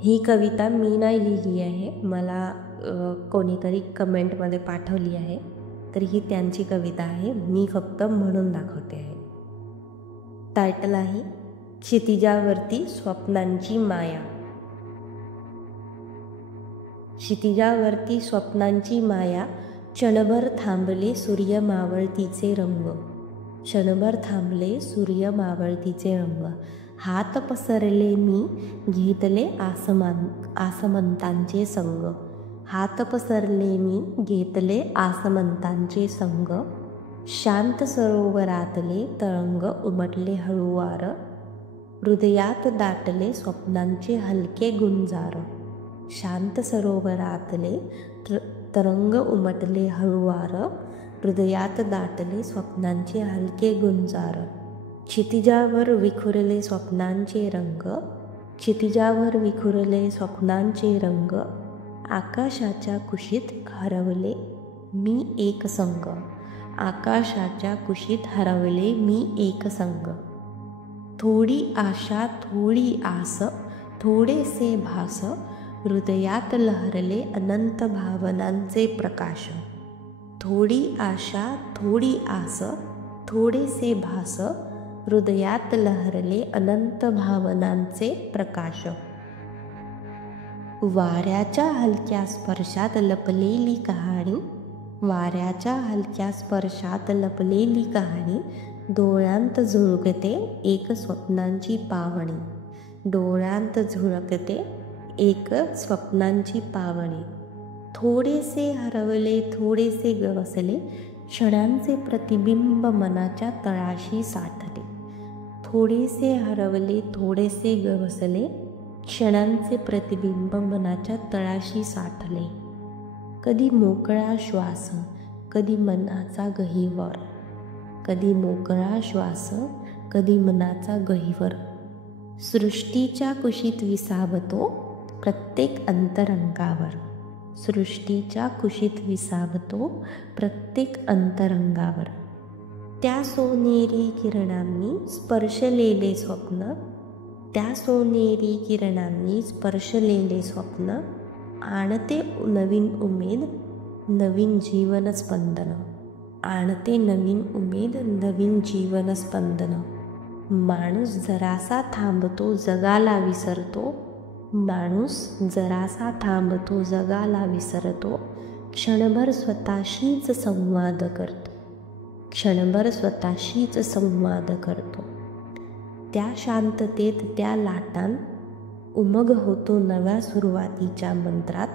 ही कविता मी नाही लिहिली आहे, मला कोणीतरी कमेंटमध्ये पाठवली आहे, तर ही त्यांची कविता आहे. मी फक्त म्हणून दाखवते आहे. टायटल आहे क्षितिजावरती स्वप्नांची माया. क्षितिजावरती स्वप्नांची माया, क्षणभर थांबले सूर्य मावळतीचे रंग. क्षणभर थांबले सूर्य मावळतीचे रंग. हात पसरले मी घेतले आसमंतांचे संग. हात पसरले मी घेतले आसमंतांचे संग. शांत सरोवरातले तरंग उमटले हळुवार. हृदयात दाटले स्वप्नांचे हलके गुंजार. शांत सरोवरातले तरंग उमटले हळुवार. हृदयात दाटले स्वप्नांचे हलके गुंजार. क्षितिजावर विखुरले स्वप्नांचे रंग. क्षितिजावर विखुरले स्वप्नांचे रंग. आकाशाच्या कुशीत हरवले मी एक संग. आकाशाच्या कुशीत हरवले मी एक संग. थोडी आशा थोडी आस थोडेसे भास. हृदयात लहरले अनंत भावनांचे प्रकाश. थोडी आशा थोडी आस थोडेसे भास. हृदयात लहरले अनंत भावनांचे प्रकाश. वाऱ्याच्या हलक्या स्पर्शात लपलेली कहाणी. वाऱ्याच्या हलक्या स्पर्शात लपलेली कहाणी. डोळ्यांत झुळकते एक स्वप्नांची पावणी. डोळ्यांत झुळकते एक स्वप्नांची पावणी. थोडेसे हरवले थोडेसे गवसले. क्षणांचे प्रतिबिंब मनाच्या तळाशी साठले. थोडेसे हरवले थोडेसे गवसले. क्षणांचे प्रतिबिंब मनाच्या तळाशी साठले. कधी मोकळा श्वास कधी मनाचा गहिवर. कधी मोकळा श्वास कधी मनाचा गहिवर. सृष्टीच्या कुशीत विसावतो प्रत्येक अंतरंगावर. सृष्टीच्या कुशीत विसावतो प्रत्येक अंतरंगावर. त्या सोनेरी किरणांनी स्पर्शलेले स्वप्न. त्या सोनेरी किरणांनी स्पर्शलेले स्वप्न. आणते नवीन उमेद नवीन जीवन स्पंदन. आणते नवीन उमेद नवीन जीवन स्पंदन. माणूस जरासा थांबतो जगाला विसरतो. माणूस जरासा थांबतो जगाला विसरतो. क्षणभर स्वतःशीच संवाद करतो. क्षणभर स्वतःशीच संवाद करतो. त्या शांततेत त्या लाटांत उमग होतो नव्या सुरुवातीच्या मंत्रात.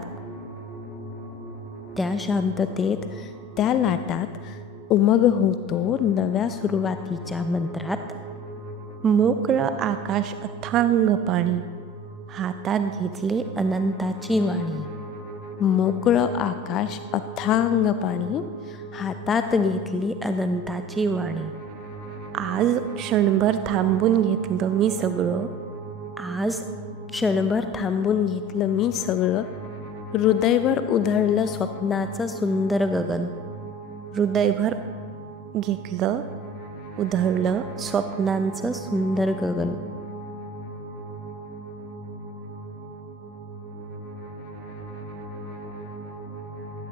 त्या शांततेत त्या लाटात उमग होतो नव्या सुरुवातीच्या मंत्रात. मोकळं आकाश अथांग पाणी हातात घेतले अनंताची वाणी. मोकळं आकाश अथांग पाणी हातात घेतली अनंताची वाणी. आज क्षणभर थांबून घेतलं मी सगळं. आज क्षणभर थांबून घेतलं मी सगळं. हृदयभर उधळलं स्वप्नाचं सुंदर गगन. हृदयभर घेतलं उधळलं स्वप्नांचं सुंदर गगन.